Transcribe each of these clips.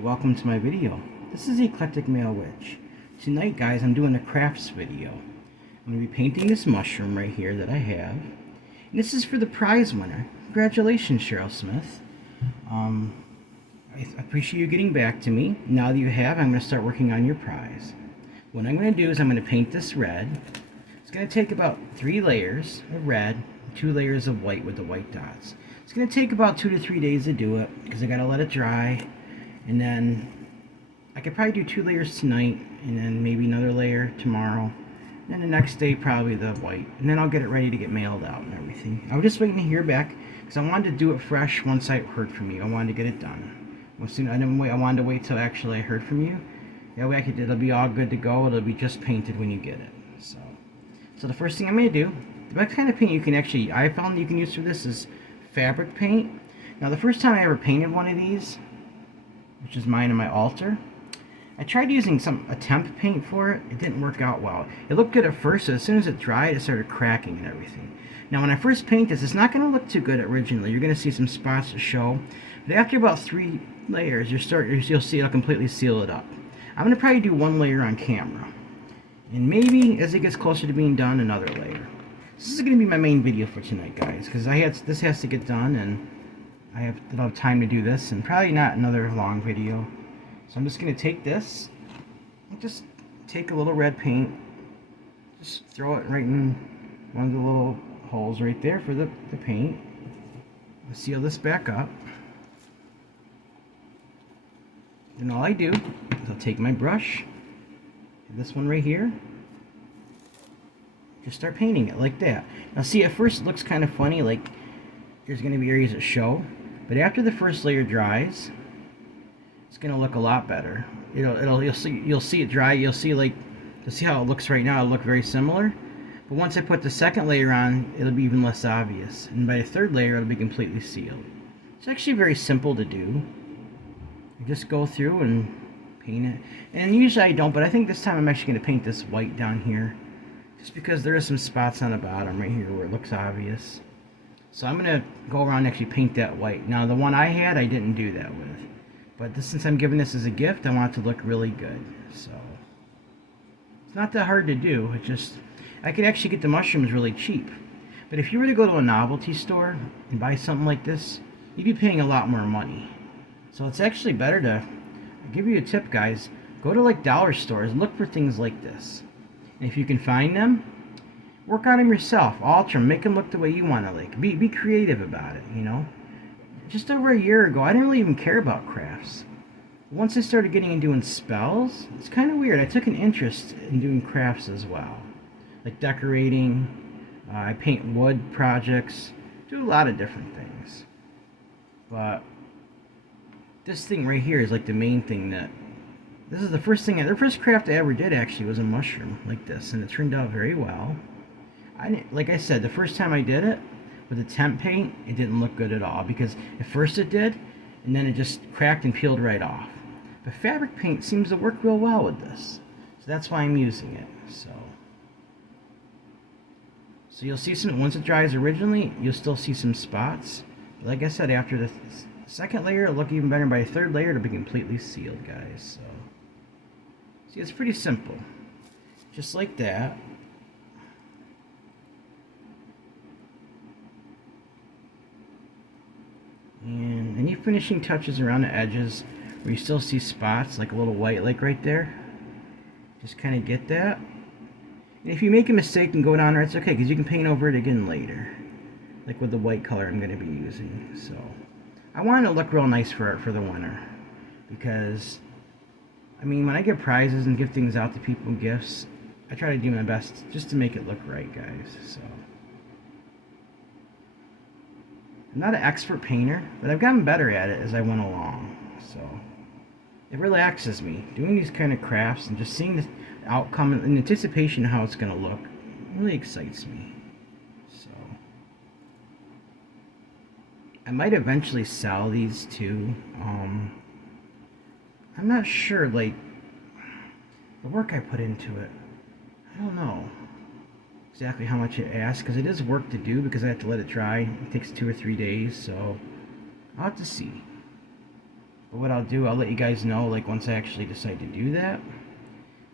Welcome to my video. This is the Eclectic Male Witch. Tonight, guys, I'm doing a crafts video. I'm going to be painting this mushroom right here that I have. And this is for the prize winner. Congratulations, Cheryl Smith. I appreciate you getting back to me. Now that you have, I'm going to start working on your prize. What I'm going to do is I'm going to paint this red. It's going to take about 3 layers of red, 2 layers of white with the white dots. It's going to take about 2 to 3 days to do it because I got to let it dry. And then I could probably do 2 layers tonight and then maybe another layer tomorrow. And then the next day probably the white. And then I'll get it ready to get mailed out and everything. I was just waiting to hear back because I wanted to do it fresh once I heard from you. I wanted to get it done. I wanted to wait till actually I heard from you. That way it'll be all good to go. It'll be just painted when you get it. So the first thing I'm going to do, the best kind of paint I found you can use for this is fabric paint. Now the first time I ever painted one of these, which is mine on my altar, I tried using a temp paint for it. It didn't work out well. It looked good at first, so as soon as it dried, it started cracking and everything. Now when I first paint this, it's not going to look too good originally. You're going to see some spots to show. But after about 3 layers, you'll see it'll completely seal it up. I'm going to probably do 1 layer on camera. And maybe as it gets closer to being done, another layer. This is going to be my main video for tonight, guys, because this has to get done, and I have a lot of time to do this, and probably not another long video. So I'm just going to take this, and just take a little red paint, just throw it right in one of the little holes right there for the paint. I'll seal this back up. Then all I do is I'll take my brush, this one right here, just start painting it like that. Now see, at first it looks kind of funny, like there's going to be areas that show. But after the first layer dries, it's going to look a lot better. You'll see it dry. You'll see how it looks right now. It'll look very similar. But once I put the second layer on, it'll be even less obvious. And by the third layer, it'll be completely sealed. It's actually very simple to do. You just go through and paint it. And usually I don't, but I think this time I'm actually going to paint this white down here, just because there are some spots on the bottom right here where it looks obvious. So I'm going to go around and actually paint that white. Now the one I had, I didn't do that with. But since I'm giving this as a gift, I want it to look really good. So it's not that hard to do. I could actually get the mushrooms really cheap. But if you were to go to a novelty store and buy something like this, you'd be paying a lot more money. So it's actually better to, I'll give you a tip, guys. Go to like dollar stores and look for things like this. And if you can find them, work on them yourself, alter them, make them look the way you want to. Like, be creative about it, you know. Just over a year ago, I didn't really even care about crafts. Once I started getting into doing spells, it's kind of weird. I took an interest in doing crafts as well, like decorating. I paint wood projects, do a lot of different things. But this thing right here is like the main thing this is the first craft I ever did actually was a mushroom like this, and it turned out very well. Like I said, the first time I did it with the temp paint, it didn't look good at all because at first it did, and then it just cracked and peeled right off. But fabric paint seems to work real well with this, so that's why I'm using it. So you'll see once it dries originally, you'll still see some spots. But like I said, after the second layer, it'll look even better. By the third layer, it'll be completely sealed, guys. So see, it's pretty simple, just like that. And any finishing touches around the edges where you still see spots, like a little white like right there, just kind of get that. And if you make a mistake and go down there, it's okay, because you can paint over it again later, like with the white color I'm going to be using. So I want it to look real nice for the winner, because I mean, when I give prizes and give things out to people in gifts, I try to do my best just to make it look right, guys. So I'm not an expert painter, but I've gotten better at it as I went along. So it relaxes me doing these kind of crafts, and just seeing the outcome and anticipation of how it's going to look really excites me. So I might eventually sell these too. I'm not sure, like, the work I put into it. I don't know exactly how much it asks, because it is work to do, because I have to let it dry. It takes 2 or 3 days, so I'll have to see. But what I'll do, I'll let you guys know, like, once I actually decide to do that.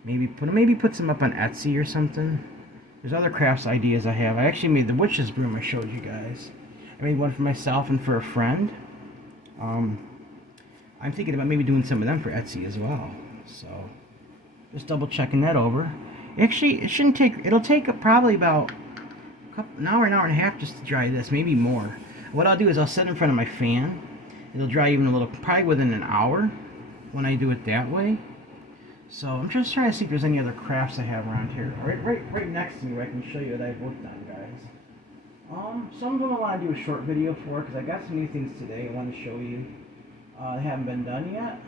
Maybe put some up on Etsy or something. There's other crafts ideas I have. I actually made the witch's broom I showed you guys. I made one for myself and for a friend. I'm thinking about maybe doing some of them for Etsy as well. So, just double checking that over. Actually, it shouldn't take, it'll take probably about an hour and a half just to dry this, maybe more. What I'll do is I'll set it in front of my fan. It'll dry even a little, probably within an hour when I do it that way. So I'm just trying to see if there's any other crafts I have around here. Right next to me where I can show you what I've worked on, guys. Some of them I want to do a short video for because I got some new things today I want to show you. They haven't been done yet.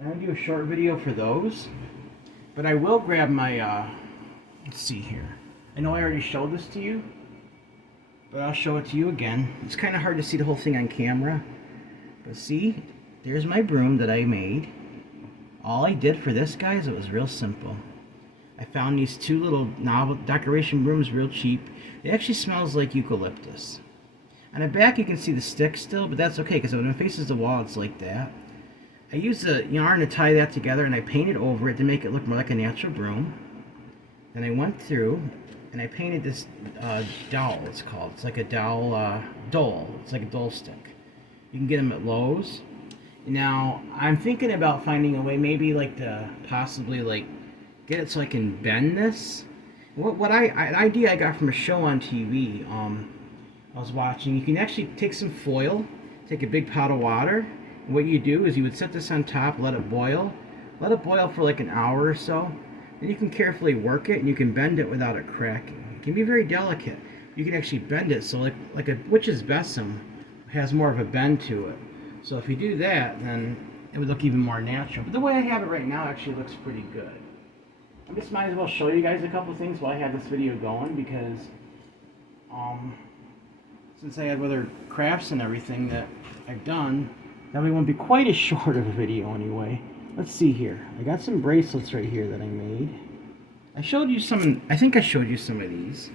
I'm going to do a short video for those. But I will grab my, let's see here. I know I already showed this to you, but I'll show it to you again. It's kind of hard to see the whole thing on camera. But see, there's my broom that I made. All I did for this, guys, it was real simple. I found these two little novel decoration brooms real cheap. It actually smells like eucalyptus. On the back you can see the stick still, but that's okay because when it faces the wall it's like that. I used the yarn to tie that together and I painted over it to make it look more like a natural broom. Then I went through and I painted this dowel, it's called. It's like a dowel, dole. It's like a dole stick. You can get them at Lowe's. Now, I'm thinking about finding a way maybe like to possibly like get it so I can bend this. An idea I got from a show on TV I was watching, you can actually take some foil, take a big pot of water, and what you do is you would set this on top, let it boil for like an hour or so, then you can carefully work it and you can bend it without it cracking. It can be very delicate. You can actually bend it so like a witch's besom has more of a bend to it. So if you do that, then it would look even more natural. But the way I have it right now actually looks pretty good. I just might as well show you guys a couple things while I have this video going because since I have other crafts and everything that I've done, that way it won't be quite as short of a video anyway. Let's see here. I got some bracelets right here that I made. I showed you some, I think I showed you some of these.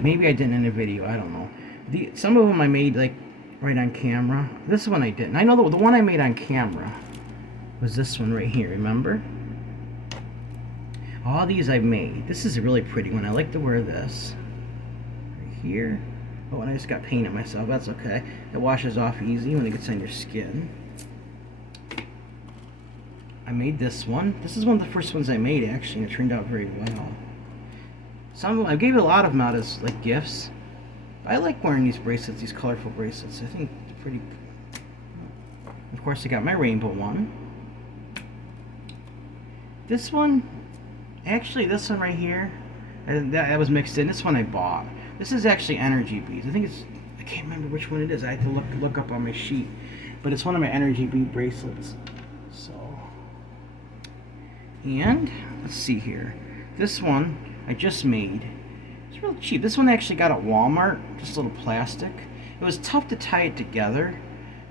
Maybe I didn't in a video, I don't know. Some of them I made like right on camera. This one I didn't. I know the one I made on camera was this one right here, remember? All these I've made. This is a really pretty one. I like to wear this. Right here. Oh, and I just got painted myself. That's okay. It washes off easy when it gets on your skin. I made this one. This is one of the first ones I made actually, and it turned out very well. Some I gave a lot of them out as like gifts. I like wearing these bracelets, these colorful bracelets. I think they're pretty. Of course, I got my rainbow one. This one, actually, this one right here, that was mixed in. This one I bought. This is actually energy beads. I can't remember which one it is. I had to look up on my sheet, but it's one of my energy bead bracelets. So, and let's see here. This one I just made. It's real cheap. This one I actually got at Walmart, just a little plastic. It was tough to tie it together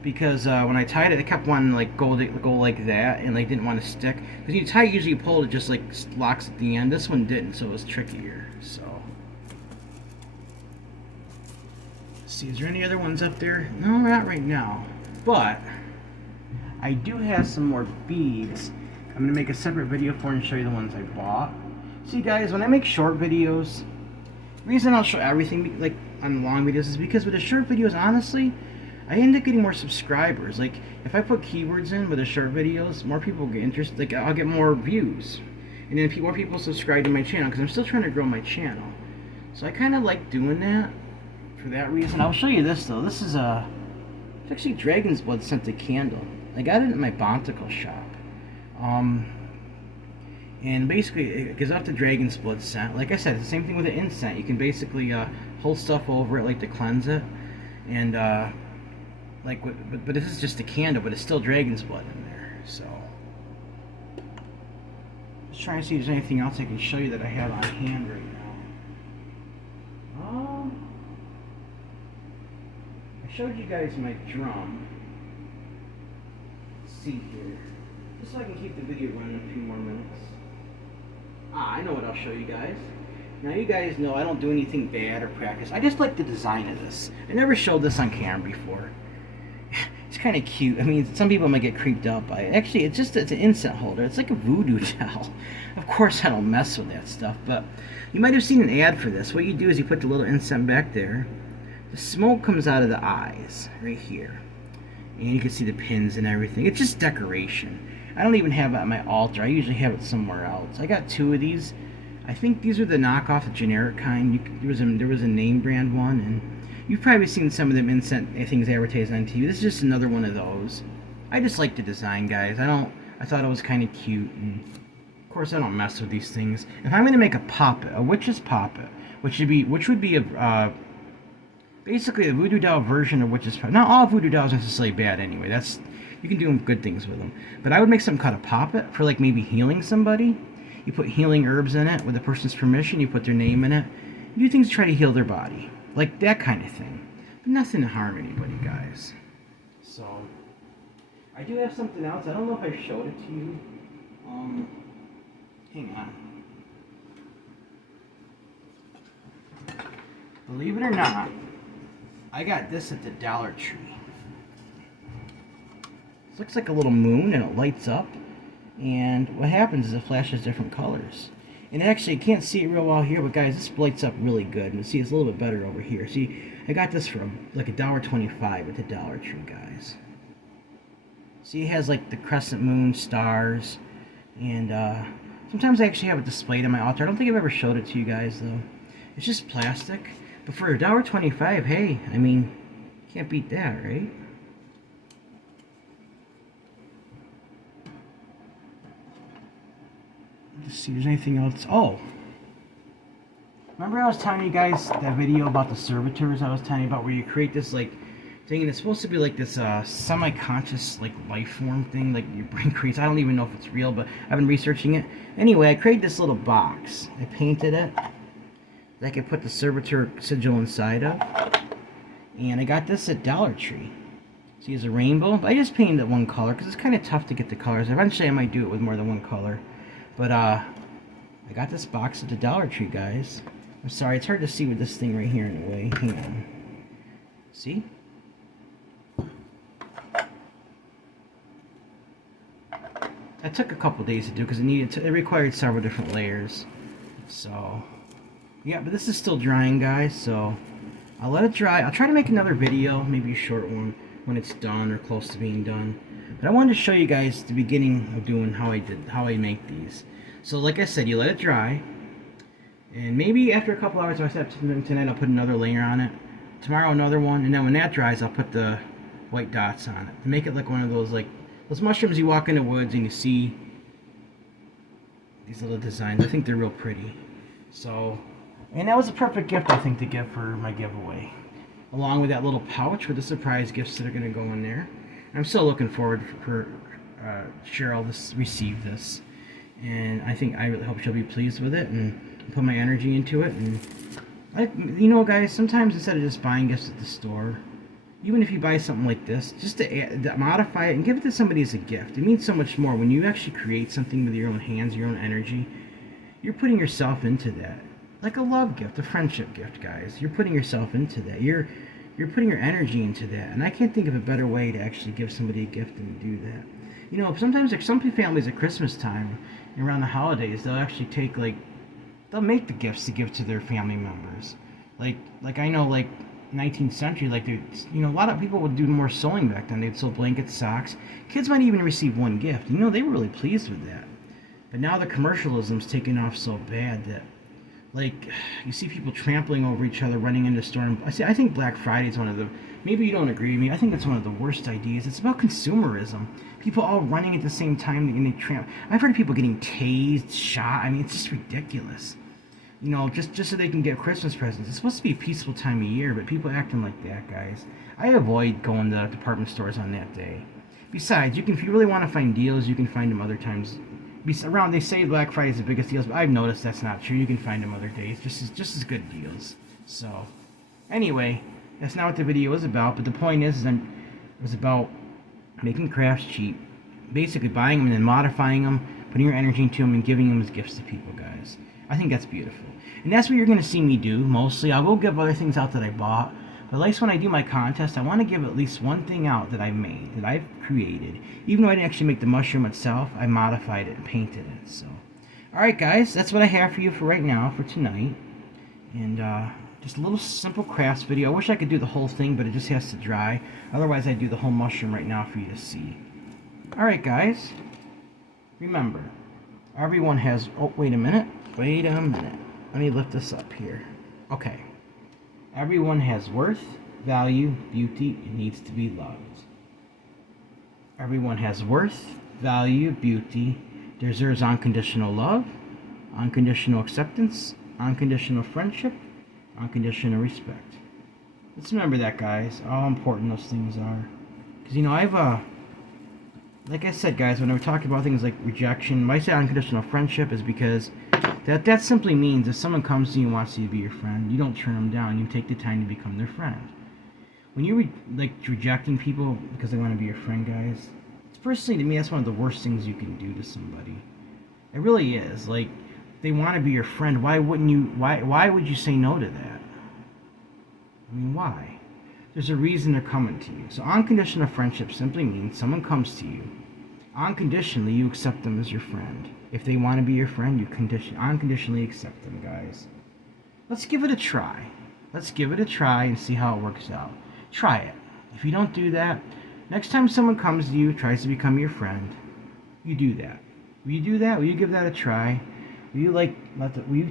because when I tied it, it kept wanting like go like that, and like didn't want to stick. Because you tie, usually you pull it, just like locks at the end. This one didn't, so it was trickier. So, let's see, is there any other ones up there? No, not right now. But I do have some more beads. I'm gonna make a separate video for and show you the ones I bought. See, guys, when I make short videos. The reason I'll show everything like on long videos is because with the short videos, honestly, I end up getting more subscribers. Like if I put keywords in with the short videos, more people get interested. Like I'll get more views, and then more people subscribe to my channel because I'm still trying to grow my channel. So I kind of like doing that for that reason. I'll show you this though. This is it's actually Dragon's Blood scented candle. I got it at my Bonticle shop. And basically, it gives off the Dragon's Blood scent. Like I said, it's the same thing with the incense. You can basically hold stuff over it, like to cleanse it, and but this is just a candle, but it's still Dragon's Blood in there. So, just trying to see if there's anything else I can show you that I have on hand right now. I showed you guys my drum. Let's see here, just so I can keep the video running a few more minutes. I know what I'll show you guys. Now you guys know I don't do anything bad or practice. I just like the design of this. I never showed this on camera before. It's kind of cute. I mean, some people might get creeped out by it. Actually, it's an incense holder. It's like a voodoo doll. Of course, I don't mess with that stuff, but you might have seen an ad for this. What you do is you put the little incense back there. The smoke comes out of the eyes right here, and you can see the pins and everything. It's just decoration. I don't even have it on my altar. I usually have it somewhere else. I got 2 of these. I think these are the knockoff, the generic kind. There was a name brand one, and you've probably seen some of them incense things advertised on TV. This is just another one of those. I just like the design, guys. I thought it was kind of cute, and of course I don't mess with these things. If I'm going to make a poppet, a witch's poppet, which would be a basically a voodoo doll version of witch's poppet. Not all voodoo dolls are necessarily bad anyway. You can do good things with them. But I would make something called a poppet for like maybe healing somebody. You put healing herbs in it with the person's permission. You put their name in it. You do things to try to heal their body. Like that kind of thing. But nothing to harm anybody, guys. So, I do have something else. I don't know if I showed it to you. Hang on. Believe it or not, I got this at the Dollar Tree. It looks like a little moon and it lights up. And what happens is it flashes different colors. And actually, you can't see it real well here, but guys, this lights up really good. And see, it's a little bit better over here. See, I got this for like $1.25 at the Dollar Tree, guys. See, it has like the crescent moon, stars, and sometimes I actually have it displayed on my altar. I don't think I've ever showed it to you guys, though. It's just plastic. But for $1.25, hey, I mean, can't beat that, right? Let's see if there's anything else. Oh, remember I was telling you guys that video about the servitors I was telling you about, where you create this like thing, and it's supposed to be like this semi-conscious like life form thing like your brain creates. I don't even know if it's real, but I've been researching it. Anyway, I created this little box. I painted it that I could put the servitor sigil inside of, and I got this at Dollar Tree. See, it's a rainbow, but I just painted it one color because it's kind of tough to get the colors. Eventually I might do it with more than one color. But I got this box at the Dollar Tree, guys. I'm sorry, it's hard to see with this thing right here in the way. Hang on. See? That took a couple days to do because it required several different layers. So, yeah, but this is still drying, guys. So, I'll let it dry. I'll try to make another video, maybe a short one, when it's done or close to being done. But I wanted to show you guys the beginning of doing how I make these. So like I said, you let it dry, and maybe after a couple hours, if I set tonight, I'll put another layer on it. Tomorrow another one, and then when that dries, I'll put the white dots on it to make it like one of those those mushrooms you walk in the woods and you see these little designs. I think they're real pretty. So, and that was a perfect gift I think to give for my giveaway, along with that little pouch with the surprise gifts that are going to go in there. I'm still looking forward for Cheryl to receive this, and I really hope she'll be pleased with it and put my energy into it. And you know, guys, sometimes instead of just buying gifts at the store, even if you buy something like this, just to modify it and give it to somebody as a gift, it means so much more. When you actually create something with your own hands, your own energy, you're putting yourself into that, like a love gift, a friendship gift, guys. You're putting yourself into that. You're putting your energy into that, and I can't think of a better way to actually give somebody a gift than to do that. You know, sometimes like some families at Christmas time, around the holidays, they'll actually take they'll make the gifts to give to their family members. Like I know, like 19th century, a lot of people would do more sewing back then. They'd sew blankets, socks. Kids might even receive one gift. You know, they were really pleased with that. But now the commercialism's taken off so bad that, you see people trampling over each other, running into store. I think Black Friday is one of the, maybe you don't agree with me, I think it's one of the worst ideas. It's about consumerism. People all running at the same time, and they tramp. I've heard of people getting tased, shot. I mean, it's just ridiculous. You know, just so they can get Christmas presents. It's supposed to be a peaceful time of year, but people acting like that, guys. I avoid going to department stores on that day. Besides, if you really want to find deals, you can find them other times. They say Black Friday is the biggest deals, but I've noticed that's not true. You can find them other days, just as good deals. So, anyway, that's not what the video is about. But the point is it was about making crafts cheap, basically buying them and then modifying them, putting your energy into them, and giving them as gifts to people, guys. I think that's beautiful, and that's what you're going to see me do mostly. I will give other things out that I bought, But at least when I do my contest, I want to give at least one thing out that I made, that I've created. Even though I didn't actually make the mushroom itself, I modified it and painted it. So, alright guys, that's what I have for you for right now, for tonight. And just a little simple crafts video. I wish I could do the whole thing, but it just has to dry. Otherwise, I'd do the whole mushroom right now for you to see. Alright guys, remember, everyone has... Oh, wait a minute. Wait a minute. Let me lift this up here. Okay. Everyone has worth, value, beauty, and needs to be loved. Everyone has worth, value, beauty, deserves unconditional love, unconditional acceptance, unconditional friendship, unconditional respect. Let's remember that, guys, how important those things are. Because, you know, like I said, guys, when I talk about things like rejection, when I say unconditional friendship is because that simply means if someone comes to you and wants you to be your friend, you don't turn them down. You take the time to become their friend. When you're rejecting people because they want to be your friend, guys, it's personally, to me, that's one of the worst things you can do to somebody. It really is. Like, they want to be your friend. Why wouldn't you? Why would you say no to that? I mean, why? There's a reason they're coming to you. So unconditional friendship simply means someone comes to you. Unconditionally, you accept them as your friend. If they want to be your friend, you unconditionally accept them, guys. Let's give it a try. Let's give it a try and see how it works out. Try it. If you don't do that, next time someone comes to you, tries to become your friend, you do that. Will you do that? Will you give that a try? Will you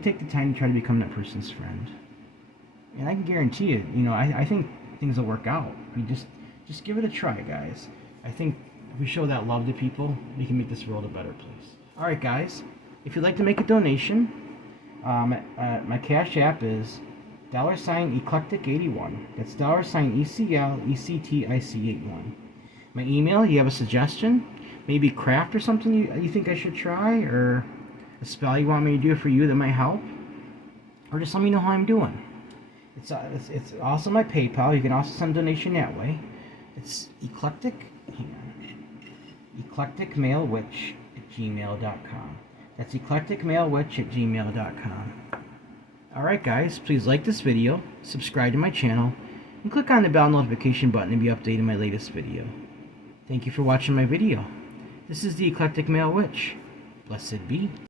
take the time to try to become that person's friend? And I can guarantee you, I think things will work out. We just give it a try, guys. I think if we show that love to people, we can make this world a better place. Alright guys, if you'd like to make a donation, my Cash App is $Eclectic81. That's $ECLECTIC81. My email, you have a suggestion? Maybe craft or something you think I should try? Or a spell you want me to do for you that might help? Or just let me know how I'm doing. It's also my PayPal. You can also send a donation that way. It's eclecticmalewitch@gmail.com. That's eclecticmalewitch@gmail.com. Alright guys, please like this video, subscribe to my channel, and click on the bell notification button to be updated on my latest video. Thank you for watching my video. This is the Eclectic Male Witch. Blessed be.